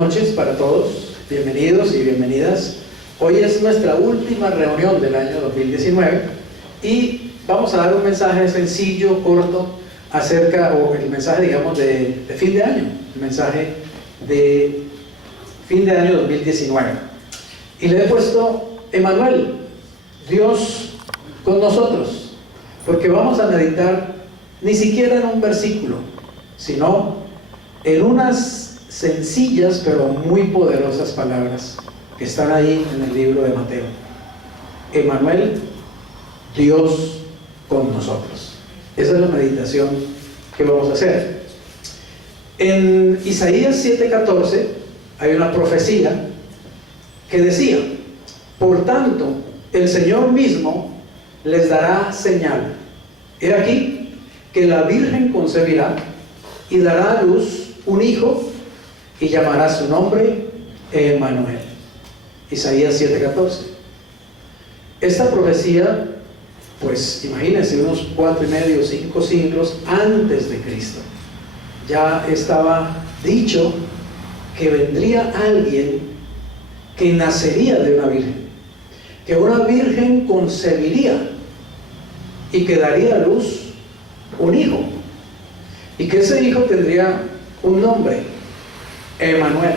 Noches para todos, bienvenidos y bienvenidas. Hoy es nuestra última reunión del año 2019 y vamos a dar un mensaje sencillo, corto, acerca, o el mensaje, digamos, de fin de año, el mensaje de fin de año 2019. Y le he puesto Emmanuel, Dios con nosotros, porque vamos a meditar ni siquiera en un versículo, sino en unas sencillas pero muy poderosas palabras que están ahí en el libro de Mateo. Emmanuel, Dios con nosotros. Esa es la meditación que vamos a hacer. En Isaías 7:14 hay una profecía que decía: por tanto, el Señor mismo les dará señal. He aquí que la Virgen concebirá y dará a luz un hijo y llamará su nombre Emmanuel. Isaías 7:14. Esta profecía, pues imagínense, unos 4 y medio, 5 siglos antes de Cristo, ya estaba dicho que vendría alguien que nacería de una virgen, que una virgen concebiría y que daría a luz un hijo, y que ese hijo tendría un nombre, Emmanuel.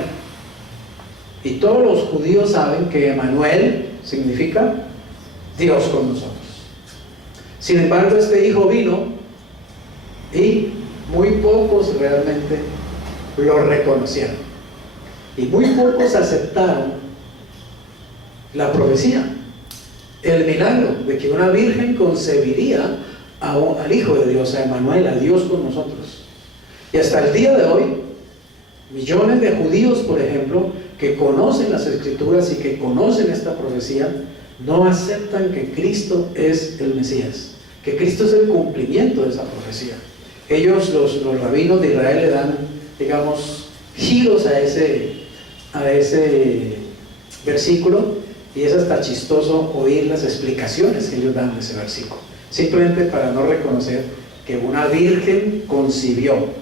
Y todos los judíos saben que Emmanuel significa Dios con nosotros. Sin embargo, este hijo vino y muy pocos realmente lo reconocieron, y muy pocos aceptaron la profecía, el milagro de que una virgen concebiría al Hijo de Dios, a Emmanuel, a Dios con nosotros. Y hasta el día de hoy, millones de judíos, por ejemplo, que conocen las Escrituras y que conocen esta profecía, no aceptan que Cristo es el Mesías, que Cristo es el cumplimiento de esa profecía. Ellos, los rabinos de Israel, le dan, digamos, giros a ese versículo, y es hasta chistoso oír las explicaciones que ellos dan de ese versículo, simplemente para no reconocer que una virgen concibió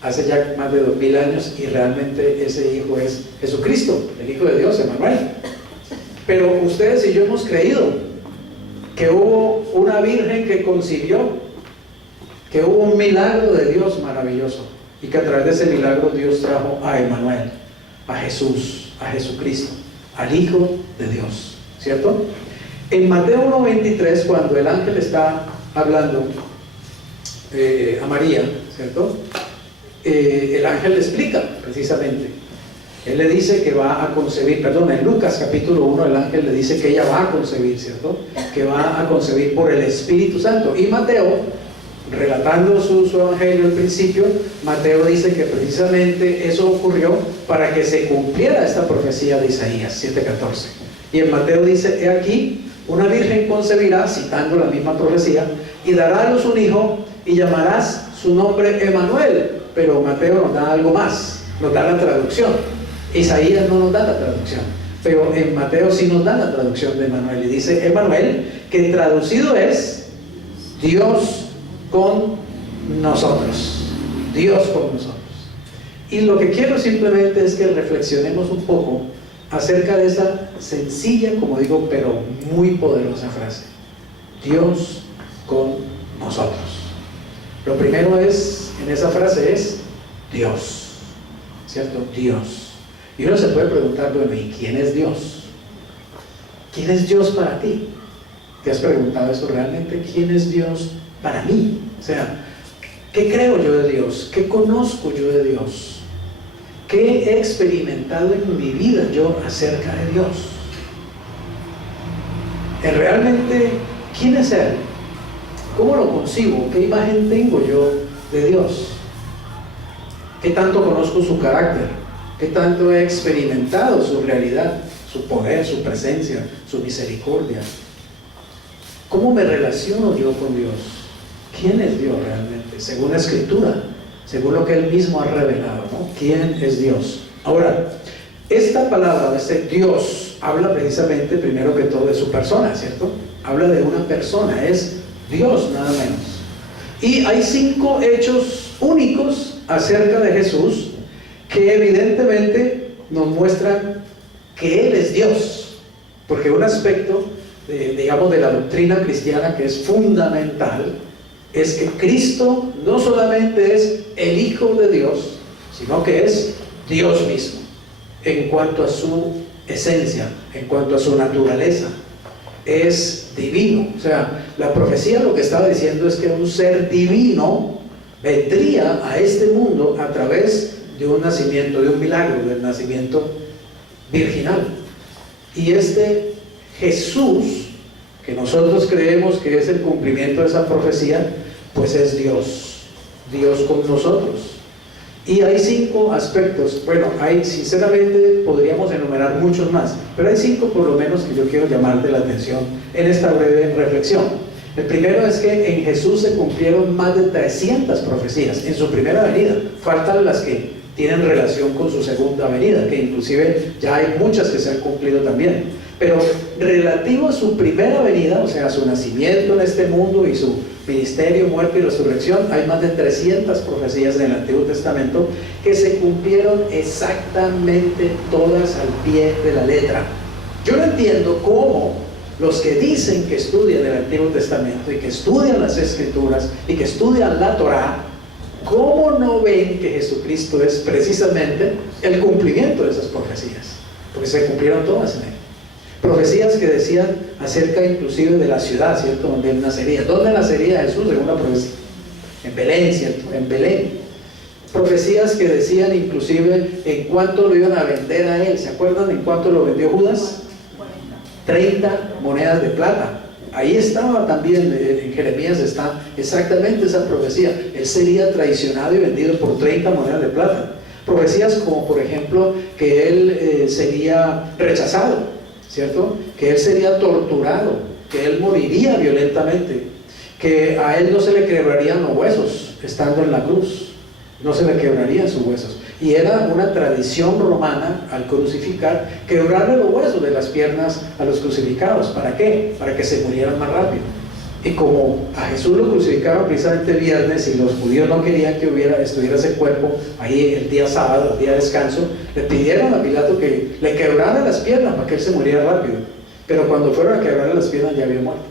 hace ya más de 2000 años, y realmente ese hijo es Jesucristo, el Hijo de Dios, Emmanuel. Pero ustedes y yo hemos creído que hubo una virgen que concibió, que hubo un milagro de Dios maravilloso, y que a través de ese milagro Dios trajo a Emmanuel, a Jesús, a Jesucristo, al Hijo de Dios, ¿cierto? En Mateo 1:23, cuando el ángel está hablando a María, ¿cierto? El ángel le explica precisamente. Él le dice que va a concebir, en Lucas capítulo 1, el ángel le dice que ella va a concebir, ¿cierto? Que va a concebir por el Espíritu Santo. Y Mateo, relatando su evangelio al principio, Mateo dice que precisamente eso ocurrió para que se cumpliera esta profecía de Isaías 7:14. Y en Mateo dice: he aquí, una virgen concebirá, citando la misma profecía, y dará a luz un hijo, y llamarás su nombre Emmanuel. Pero Mateo nos da algo más, nos da la traducción. Isaías no nos da la traducción, pero en Mateo sí nos da la traducción de Emmanuel, y dice Emmanuel, que traducido es Dios con nosotros. Dios con nosotros. Y lo que quiero simplemente es que reflexionemos un poco acerca de esa sencilla, como digo, pero muy poderosa frase: Dios con nosotros. Lo primero en esa frase es Dios, ¿cierto? Dios. Y uno se puede preguntar, bueno, ¿y quién es Dios? ¿Quién es Dios para ti? ¿Te has preguntado eso realmente? ¿Quién es Dios para mí? O sea, ¿qué creo yo de Dios? ¿Qué conozco yo de Dios? ¿Qué he experimentado en mi vida yo acerca de Dios? ¿Realmente quién es Él? ¿Cómo lo concibo? ¿Qué imagen tengo yo de Dios? ¿Qué tanto conozco su carácter? ¿Qué tanto he experimentado su realidad, su poder, su presencia, su misericordia? ¿Cómo me relaciono yo con Dios? ¿Quién es Dios realmente? Según la Escritura, según lo que Él mismo ha revelado, ¿no? ¿Quién es Dios? Ahora, esta palabra, este Dios, habla precisamente, primero que todo, de su persona, ¿cierto? Habla de una persona, es Dios nada menos. Y hay 5 hechos únicos acerca de Jesús que evidentemente nos muestran que Él es Dios, porque un aspecto, digamos, de la doctrina cristiana que es fundamental, es que Cristo no solamente es el Hijo de Dios, sino que es Dios mismo, en cuanto a su esencia, en cuanto a su naturaleza. Es divino. O sea, la profecía lo que estaba diciendo es que un ser divino vendría a este mundo a través de un nacimiento, de un milagro, del nacimiento virginal. Y este Jesús, que nosotros creemos que es el cumplimiento de esa profecía, pues es Dios, Dios con nosotros. Y hay 5 aspectos, bueno, sinceramente podríamos enumerar muchos más, pero hay 5 por lo menos que yo quiero llamarte la atención en esta breve reflexión. El primero es que en Jesús se cumplieron más de 300 profecías en su primera venida. Faltan las que tienen relación con su segunda venida, que inclusive ya hay muchas que se han cumplido también. Pero relativo a su primera venida, o sea, a su nacimiento en este mundo y su ministerio, muerte y resurrección, hay más de 300 profecías en el Antiguo Testamento que se cumplieron exactamente todas al pie de la letra. Yo no entiendo cómo los que dicen que estudian el Antiguo Testamento y que estudian las Escrituras y que estudian la Torá, ¿cómo no ven que Jesucristo es precisamente el cumplimiento de esas profecías? Porque se cumplieron todas en él. Profecías que decían acerca inclusive de la ciudad, ¿cierto?, donde él nacería. ¿Dónde nacería Jesús según la profecía? En Belén, ¿cierto? En Belén. Profecías que decían inclusive en cuánto lo iban a vender a él. ¿Se acuerdan en cuánto lo vendió Judas? 30 monedas de plata. Ahí estaba también, en Jeremías está exactamente esa profecía. Él sería traicionado y vendido por 30 monedas de plata. Profecías como, por ejemplo, que él sería rechazado, ¿cierto? Que él sería torturado, que él moriría violentamente, que a él no se le quebrarían los huesos estando en la cruz, no se le quebrarían sus huesos. Y era una tradición romana al crucificar, quebrarle los huesos de las piernas a los crucificados. ¿Para qué? Para que se murieran más rápido. Y como a Jesús lo crucificaron precisamente viernes y los judíos no querían que estuviera ese cuerpo ahí el día sábado, el día de descanso, le pidieron a Pilato que le quebrara las piernas para que él se muriera rápido. Pero cuando fueron a quebrarle las piernas ya había muerto.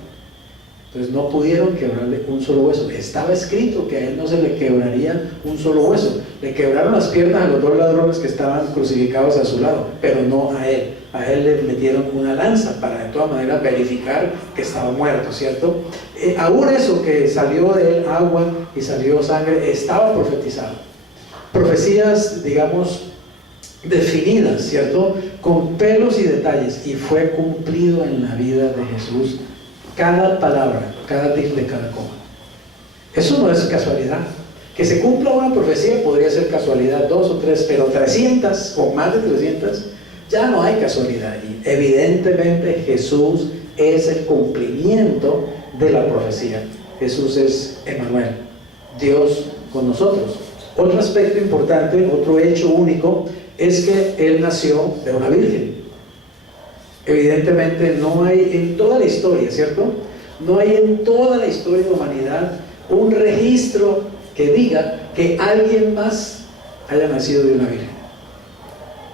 Entonces no pudieron quebrarle un solo hueso. Estaba escrito que a él no se le quebraría un solo hueso. Le quebraron las piernas a los 2 ladrones que estaban crucificados a su lado, pero no a él. A él le metieron una lanza para de todas maneras verificar que estaba muerto, ¿cierto? Aún eso que salió de él agua y salió sangre, estaba profetizado. Profecías, digamos, definidas, ¿cierto? Con pelos y detalles, y fue cumplido en la vida de Jesús. Cada palabra, cada tilde, cada coma. Eso no es casualidad. Que se cumpla una profecía podría ser casualidad, 2 o 3, pero 300 o más de 300, ya no hay casualidad allí. Evidentemente Jesús es el cumplimiento de la profecía. Jesús es Emmanuel, Dios con nosotros. Otro aspecto importante, otro hecho único, es que Él nació de una virgen. Evidentemente no hay en toda la historia, ¿cierto? No hay en toda la historia de la humanidad un registro que diga que alguien más haya nacido de una virgen.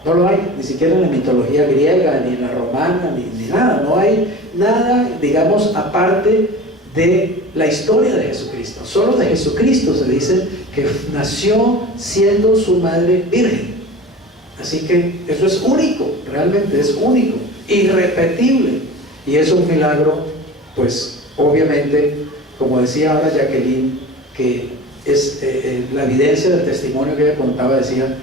No lo hay, ni siquiera en la mitología griega, ni en la romana, ni nada. No hay nada, digamos, aparte de la historia de Jesucristo. Solo de Jesucristo se dice que nació siendo su madre virgen. Así que eso es único, realmente es único, irrepetible, y es un milagro, pues obviamente, como decía ahora Jacqueline, que es la evidencia del testimonio que ella contaba, decía,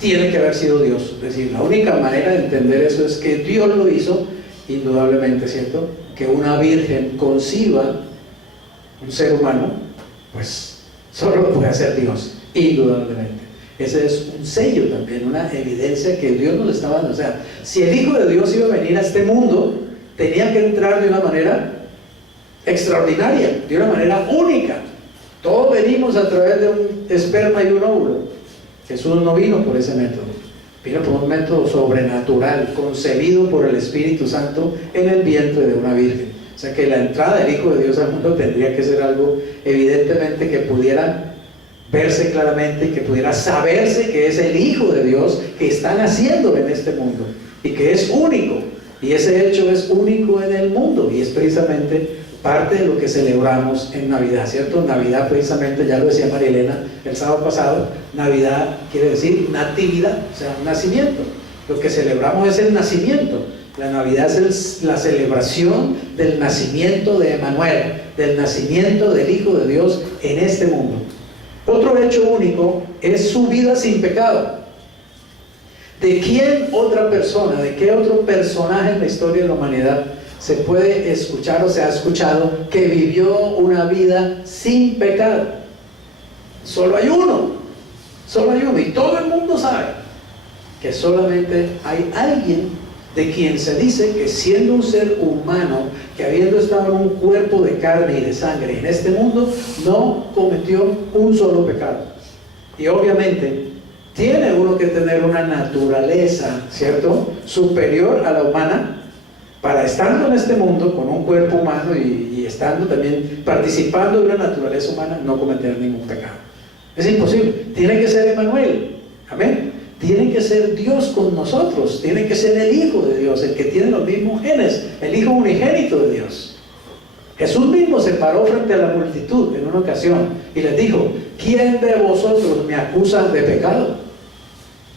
tiene que haber sido Dios. Es decir, la única manera de entender eso es que Dios lo hizo, indudablemente, ¿cierto? Que una virgen conciba un ser humano, pues solo lo puede hacer Dios, indudablemente. Ese es un sello también, una evidencia que Dios nos estaba dando. O sea, si el Hijo de Dios iba a venir a este mundo, tenía que entrar de una manera extraordinaria, de una manera única. Todos venimos a través de un esperma y un óvulo. Jesús no vino por ese método, vino por un método sobrenatural, concebido por el Espíritu Santo en el vientre de una virgen. O sea que la entrada del Hijo de Dios al mundo tendría que ser algo evidentemente que pudiera verse claramente, que pudiera saberse que es el Hijo de Dios que está naciendo en este mundo y que es único, y ese hecho es único en el mundo, y es precisamente parte de lo que celebramos en Navidad, ¿cierto? Navidad, precisamente, ya lo decía María Elena el sábado pasado, Navidad quiere decir natividad, o sea, nacimiento. Lo que celebramos es el nacimiento. La Navidad es la celebración del nacimiento de Emmanuel, del nacimiento del Hijo de Dios en este mundo. Otro hecho único es su vida sin pecado. ¿De quién otra persona, de qué otro personaje en la historia de la humanidad se puede escuchar o se ha escuchado que vivió una vida sin pecado? Solo hay uno, y todo el mundo sabe que solamente hay alguien de quien se dice que, siendo un ser humano, que habiendo estado en un cuerpo de carne y de sangre en este mundo, no cometió un solo pecado. Y obviamente tiene uno que tener una naturaleza, ¿cierto?, superior a la humana, para, estando en este mundo con un cuerpo humano y estando también participando de una naturaleza humana, no cometer ningún pecado. Es imposible. Tiene que ser Emmanuel, amén. Tiene que ser Dios con nosotros, tiene que ser el Hijo de Dios, el que tiene los mismos genes, el Hijo unigénito de Dios. Jesús mismo se paró frente a la multitud en una ocasión y les dijo: ¿quién de vosotros me acusa de pecado?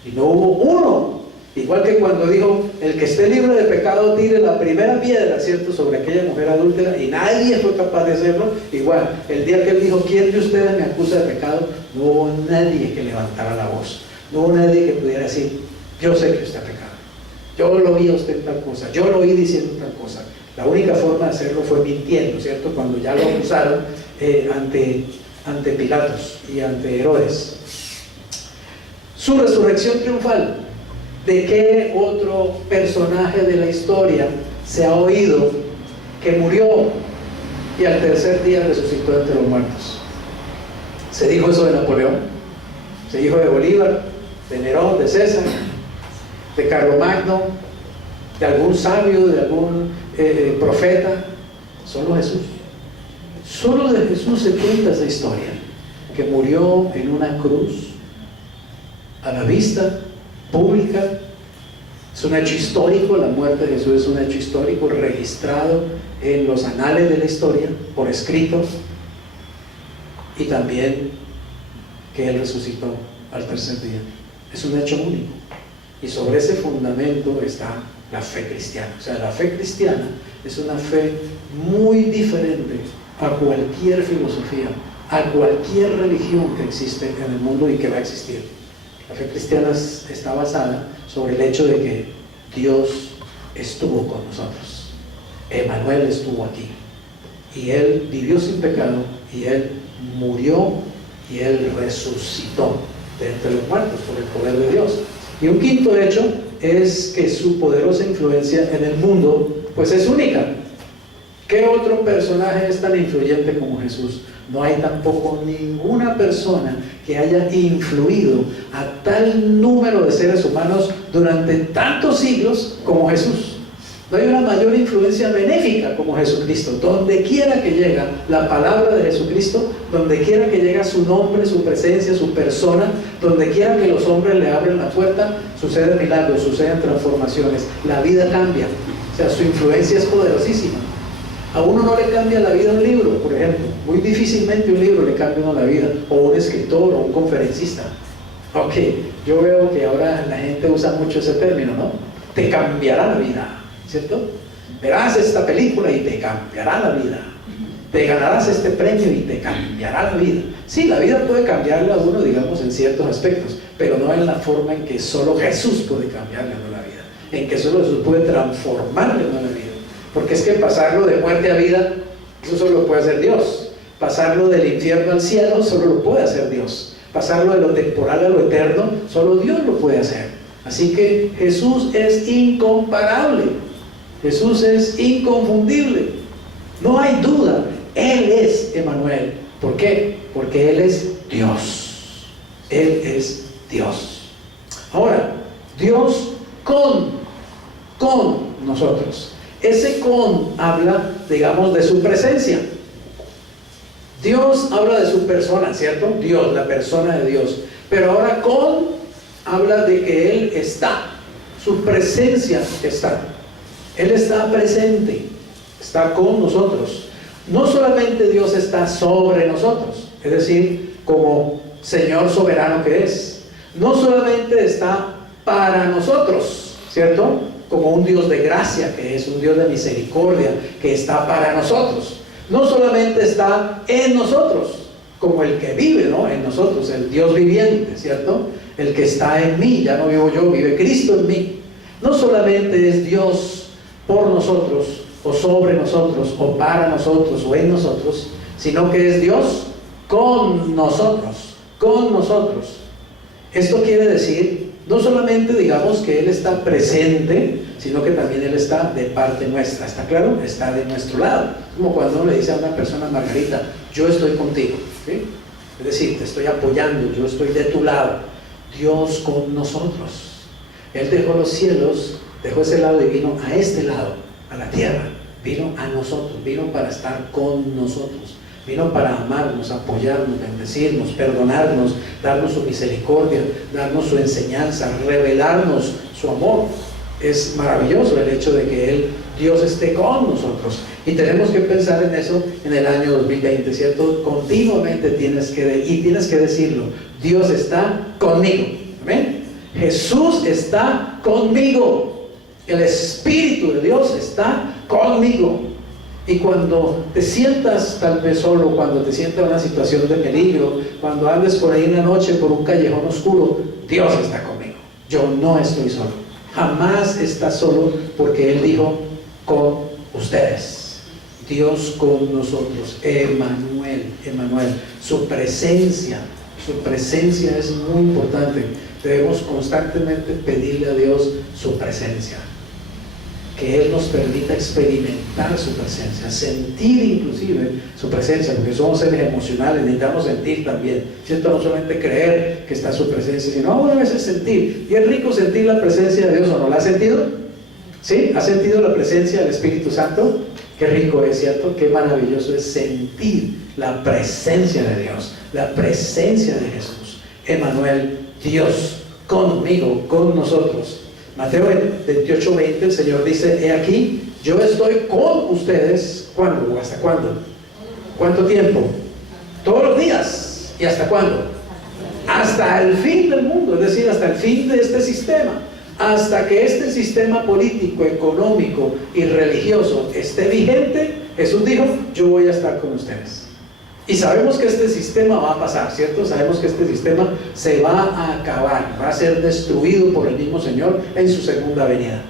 Y no hubo uno. Igual que cuando dijo: el que esté libre de pecado tire la primera piedra, ¿cierto?, sobre aquella mujer adúltera, y nadie fue capaz de hacerlo. Igual, el día que él dijo: ¿quién de ustedes me acusa de pecado?, no hubo nadie que levantara la voz. No hubo nadie que pudiera decir: yo sé que usted ha pecado, yo lo vi a usted tal cosa, yo lo oí diciendo tal cosa. La única forma de hacerlo fue mintiendo, ¿cierto?, cuando ya lo acusaron ante Pilatos y ante Herodes. Su resurrección triunfal. ¿De qué otro personaje de la historia se ha oído que murió y al tercer día resucitó entre los muertos? Se dijo eso de Napoleón, se dijo de Bolívar, de Nerón, de César, de Carlomagno, de algún sabio, de algún profeta. Solo Jesús. Solo de Jesús se cuenta esa historia, que murió en una cruz a la vista pública. Es un hecho histórico. La muerte de Jesús es un hecho histórico registrado en los anales de la historia, por escrito, y también que Él resucitó al tercer día. Es un hecho único, y sobre ese fundamento está la fe cristiana. O sea, la fe cristiana es una fe muy diferente a cualquier filosofía, a cualquier religión que existe en el mundo y que va a existir. La fe cristiana está basada sobre el hecho de que Dios estuvo con nosotros. Emmanuel estuvo aquí, y Él vivió sin pecado, y Él murió, y Él resucitó de entre los muertos por el poder de Dios. Y un quinto hecho es que su poderosa influencia en el mundo pues es única. ¿Qué otro personaje es tan influyente como Jesús? No hay tampoco ninguna persona que haya influido a tal número de seres humanos durante tantos siglos como Jesús. No hay una mayor influencia benéfica como Jesucristo. Donde quiera que llega la palabra de Jesucristo, donde quiera que llega su nombre, su presencia, su persona, donde quiera que los hombres le abren la puerta, suceden milagros, suceden transformaciones, la vida cambia. O sea, su influencia es poderosísima. A uno no le cambia la vida un libro, por ejemplo. Muy difícilmente un libro le cambia a uno la vida, o un escritor, o un conferencista. Ok, yo veo que ahora la gente usa mucho ese término, ¿no? Te cambiará la vida, ¿cierto? Verás esta película y te cambiará la vida. Te ganarás este premio y te cambiará la vida. Sí, la vida puede cambiarle a uno, digamos, en ciertos aspectos, pero no en la forma en que solo Jesús puede cambiarle a uno la vida, en que solo Jesús puede transformarle a uno la vida. Porque es que pasarlo de muerte a vida, eso solo lo puede hacer Dios. Pasarlo del infierno al cielo, solo lo puede hacer Dios. Pasarlo de lo temporal a lo eterno, solo Dios lo puede hacer. Así que Jesús es incomparable. Jesús es inconfundible. No hay duda, Él es Emmanuel. ¿Por qué? Porque Él es Dios. Él es Dios. Ahora, Dios con nosotros. Ese con habla, digamos, de su presencia. Dios habla de su persona, ¿cierto? Dios, la persona de Dios. Pero ahora habla de que Él está, su presencia está. Él está presente, está con nosotros. No solamente Dios está sobre nosotros, es decir, como Señor soberano que es. No solamente está para nosotros, ¿cierto? Como un Dios de gracia que es, un Dios de misericordia que está para nosotros. No solamente está en nosotros, como el que vive, ¿no?, en nosotros, el Dios viviente, ¿cierto? El que está en mí, ya no vivo yo, vive Cristo en mí. No solamente es Dios por nosotros, o sobre nosotros, o para nosotros, o en nosotros, sino que es Dios con nosotros, con nosotros. Esto quiere decir, no solamente digamos que Él está presente, sino que también Él está de parte nuestra, ¿está claro? Está de nuestro lado. Como cuando uno le dice a una persona, Margarita, yo estoy contigo, ¿sí? Es decir, te estoy apoyando, yo estoy de tu lado. Dios con nosotros. Él dejó los cielos, dejó ese lado y vino a este lado, a la tierra. Vino a nosotros, vino para estar con nosotros. Vino para amarnos, apoyarnos, bendecirnos, perdonarnos, darnos su misericordia, darnos su enseñanza, revelarnos su amor. Es maravilloso el hecho de que Dios esté con nosotros. Y tenemos que pensar en eso en el año 2020, ¿cierto? Continuamente tienes que decirlo. Dios está conmigo. ¿Amén? Jesús está conmigo. El Espíritu de Dios está conmigo. Y cuando te sientas tal vez solo, cuando te sientas en una situación de peligro, cuando andes por ahí en la noche por un callejón oscuro, Dios está conmigo. Yo no estoy solo. Jamás está solo, porque Él dijo, con ustedes. Dios con nosotros. Emmanuel. Su presencia es muy importante. Debemos constantemente pedirle a Dios su presencia. Que Él nos permita experimentar su presencia, sentir inclusive su presencia, porque somos seres emocionales, necesitamos sentir también, ¿cierto? No solamente creer que está su presencia, sino a veces sentir. Y es rico sentir la presencia de Dios, ¿o no la ha sentido? ¿Sí? ¿Ha sentido la presencia del Espíritu Santo? Qué rico es, ¿cierto? Qué maravilloso es sentir la presencia de Dios, la presencia de Jesús. Emmanuel, Dios conmigo, con nosotros. Mateo 28:20, el Señor dice, he aquí, yo estoy con ustedes. ¿Cuándo o hasta cuándo? ¿Cuánto tiempo? Todos los días. ¿Y hasta cuándo? Hasta el fin del mundo, es decir, hasta el fin de este sistema. Hasta que este sistema político, económico y religioso esté vigente, Jesús dijo, yo voy a estar con ustedes. Y sabemos que este sistema va a pasar, ¿cierto? Sabemos que este sistema se va a acabar, va a ser destruido por el mismo Señor en su segunda venida.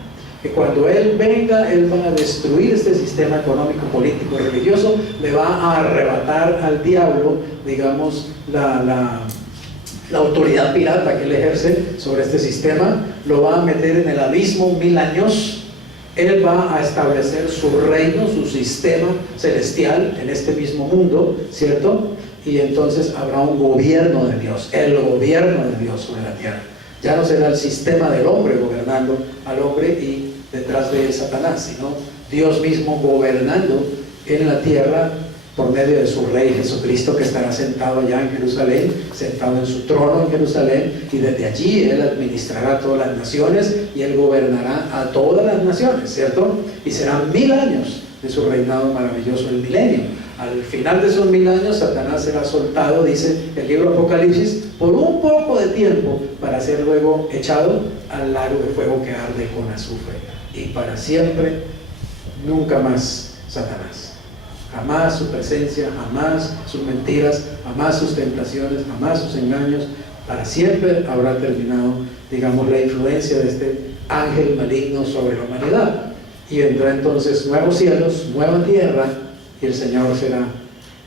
Que cuando Él venga, Él va a destruir este sistema económico, político, religioso, le va a arrebatar al diablo, digamos, la autoridad pirata que Él ejerce sobre este sistema, lo va a meter en el abismo 1000 años. Él va a establecer su reino, su sistema celestial en este mismo mundo, ¿cierto? Y entonces habrá un gobierno de Dios, el gobierno de Dios sobre la tierra. Ya no será el sistema del hombre gobernando al hombre y detrás de Satanás, sino Dios mismo gobernando en la tierra por medio de su Rey Jesucristo, que estará sentado allá en Jerusalén, sentado en su trono en Jerusalén, y desde allí Él administrará a todas las naciones y Él gobernará a todas las naciones, ¿cierto? Y serán 1000 años de su reinado maravilloso, el milenio. Al final de esos 1000 años, Satanás será soltado, dice el libro Apocalipsis, por un poco de tiempo, para ser luego echado al lago de fuego que arde con azufre. Y para siempre, nunca más Satanás. Jamás su presencia, jamás sus mentiras, jamás sus tentaciones, jamás sus engaños. Para siempre habrá terminado, digamos, la influencia de este ángel maligno sobre la humanidad. Y vendrá entonces nuevos cielos, nueva tierra, y el Señor será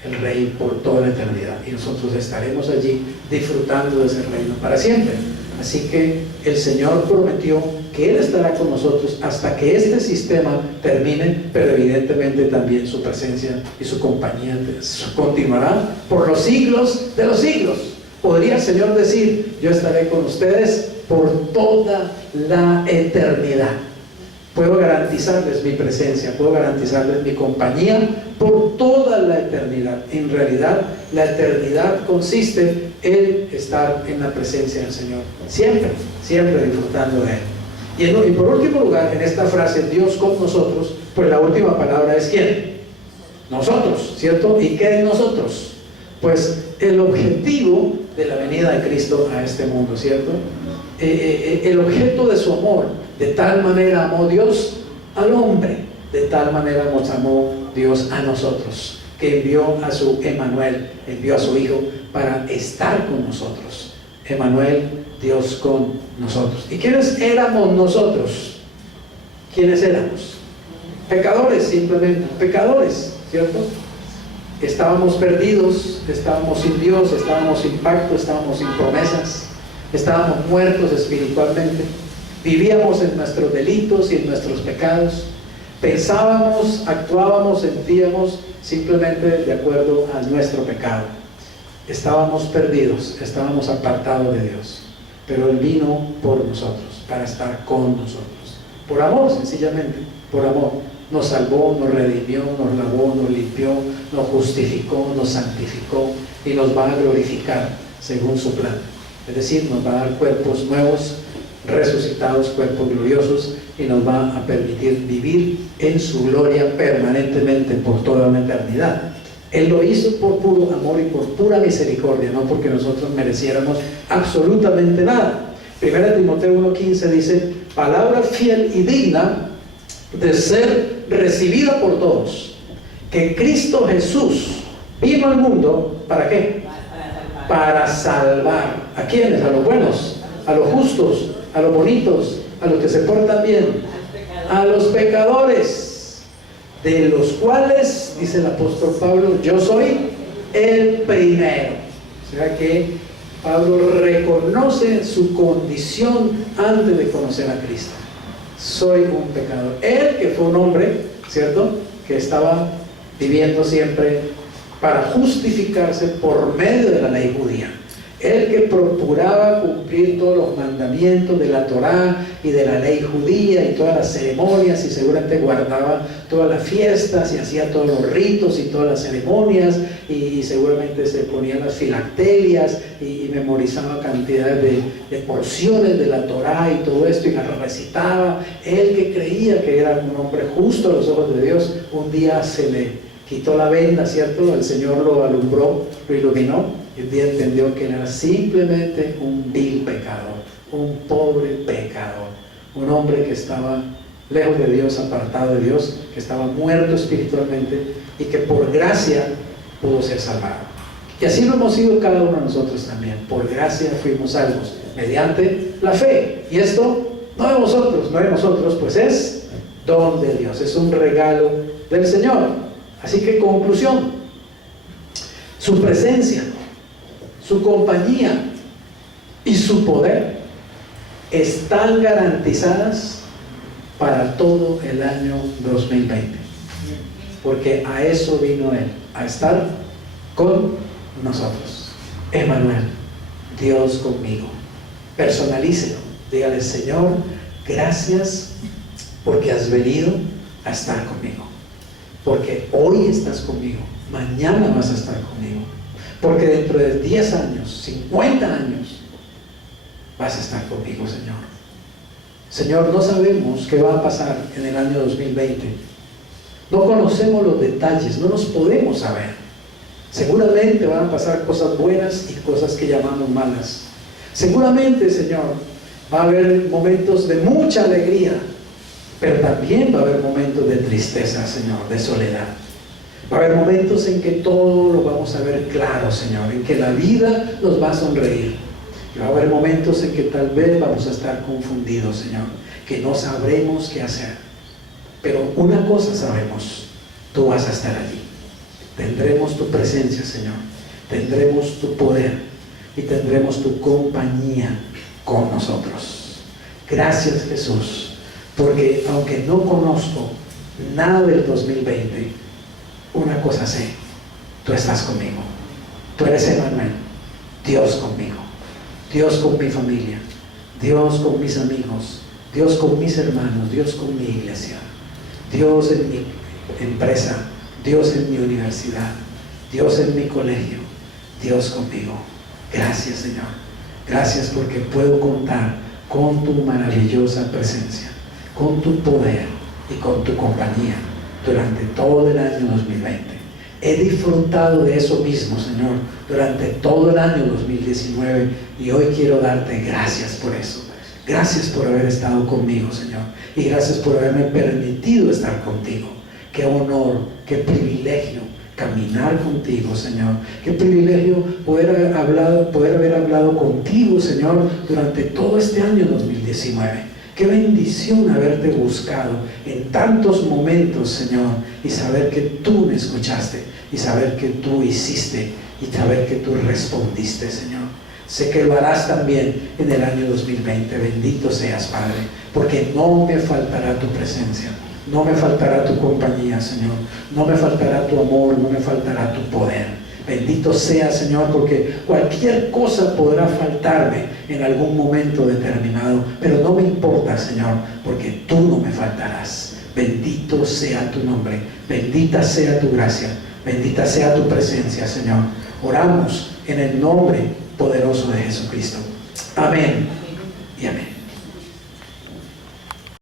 el Rey por toda la eternidad. Y nosotros estaremos allí disfrutando de ese reino para siempre. Así que el Señor prometió que Él estará con nosotros hasta que este sistema termine, pero evidentemente también su presencia y su compañía continuará por los siglos de los siglos. Podría el Señor decir, yo estaré con ustedes por toda la eternidad. Puedo garantizarles mi presencia, puedo garantizarles mi compañía por toda la eternidad. En realidad, la eternidad consiste en estar en la presencia del Señor, siempre, siempre disfrutando de Él. Y por último lugar, en esta frase, Dios con nosotros, pues la última palabra es ¿quién? Nosotros, ¿cierto? ¿Y qué es nosotros? Pues el objetivo de la venida de Cristo a este mundo, ¿cierto? El objeto de su amor. De tal manera amó Dios al hombre, de tal manera nos amó Dios a nosotros, que envió a su Emmanuel, envió a su Hijo para estar con nosotros. Emmanuel, Dios con nosotros. ¿Y quiénes éramos nosotros? ¿Quiénes éramos? Pecadores, simplemente, pecadores, ¿cierto? Estábamos perdidos, estábamos sin Dios, estábamos sin pacto, estábamos sin promesas, estábamos muertos espiritualmente. Vivíamos en nuestros delitos y en nuestros pecados. Pensábamos, actuábamos, sentíamos simplemente de acuerdo a nuestro pecado. Estábamos perdidos, estábamos apartados de Dios. Pero Él vino por nosotros, para estar con nosotros. Por amor, sencillamente, por amor. Nos salvó, nos redimió, nos lavó, nos limpió, nos justificó, nos santificó y nos va a glorificar según su plan. Es decir, nos va a dar cuerpos nuevos, resucitados, cuerpos gloriosos, y nos va a permitir vivir en su gloria permanentemente por toda una eternidad. Él lo hizo por puro amor y por pura misericordia, no porque nosotros mereciéramos absolutamente nada. 1 Timoteo 1:15 dice: palabra fiel y digna de ser recibida por todos, que Cristo Jesús vino al mundo, ¿para qué? Para salvar. ¿A quiénes? A los buenos, a los justos, a los bonitos, a los que se portan bien, a los pecadores, de los cuales, dice el apóstol Pablo, yo soy el primero. O sea que Pablo reconoce su condición antes de conocer a Cristo. Soy un pecador. Él, que fue un hombre, ¿cierto?, que estaba viviendo siempre para justificarse por medio de la ley judía. Él que procuraba cumplir todos los mandamientos de la Torá y de la ley judía y todas las ceremonias, y seguramente guardaba todas las fiestas y hacía todos los ritos y todas las ceremonias, y seguramente se ponía las filacterias y memorizaba cantidades de porciones de la Torá y todo esto, y las recitaba. Él que creía que era un hombre justo a los ojos de Dios, un día se le quitó la venda, ¿cierto? El Señor lo alumbró, lo iluminó, y un día entendió que era simplemente un vil pecador, un pobre pecador, un hombre que estaba lejos de Dios, apartado de Dios, que estaba muerto espiritualmente y que por gracia pudo ser salvado. Y así lo hemos sido cada uno de nosotros también. Por gracia fuimos salvos, mediante la fe. Y esto no de vosotros, no de nosotros, pues es don de Dios, es un regalo del Señor. Así que conclusión: su presencia, su compañía y su poder están garantizadas para todo el año 2020, porque a eso vino Él, a estar con nosotros. Emmanuel, Dios conmigo. Personalícelo, dígale: Señor, gracias porque has venido a estar conmigo, porque hoy estás conmigo, mañana vas a estar conmigo, porque dentro de 10 años, 50 años, vas a estar conmigo, Señor. Señor, no sabemos qué va a pasar en el año 2020. No conocemos los detalles, no los podemos saber. Seguramente van a pasar cosas buenas y cosas que llamamos malas. Seguramente, Señor, va a haber momentos de mucha alegría, pero también va a haber momentos de tristeza, Señor, de soledad. Va a haber momentos en que todo lo vamos a ver claro, Señor, en que la vida nos va a sonreír. Y va a haber momentos en que tal vez vamos a estar confundidos, Señor, que no sabremos qué hacer. Pero una cosa sabemos: tú vas a estar allí. Tendremos tu presencia, Señor, tendremos tu poder y tendremos tu compañía con nosotros. Gracias, Jesús, porque aunque no conozco nada del 2020, una cosa sé: tú estás conmigo. Tú eres Emmanuel, Dios conmigo, Dios con mi familia, Dios con mis amigos, Dios con mis hermanos, Dios con mi iglesia, Dios en mi empresa, Dios en mi universidad, Dios en mi colegio, Dios conmigo. Gracias, Señor. Gracias porque puedo contar con tu maravillosa presencia, con tu poder y con tu compañía durante todo el año 2020. He disfrutado de eso mismo, Señor, durante todo el año 2019 y hoy quiero darte gracias por eso. Gracias por haber estado conmigo, Señor, y gracias por haberme permitido estar contigo. Qué honor, qué privilegio caminar contigo, Señor. Qué privilegio poder haber hablado contigo, Señor, durante todo este año 2019. Qué bendición haberte buscado en tantos momentos, Señor, y saber que tú me escuchaste, y saber que tú hiciste, y saber que tú respondiste, Señor. Sé que lo harás también en el año 2020. Bendito seas, Padre, porque no me faltará tu presencia, no me faltará tu compañía, Señor, no me faltará tu amor, no me faltará tu poder. Bendito seas, Señor, porque cualquier cosa podrá faltarme en algún momento determinado, pero no me importa, Señor, porque tú no me faltarás. Bendito sea tu nombre, bendita sea tu gracia, bendita sea tu presencia, Señor. Oramos en el nombre poderoso de Jesucristo. Amén y amén.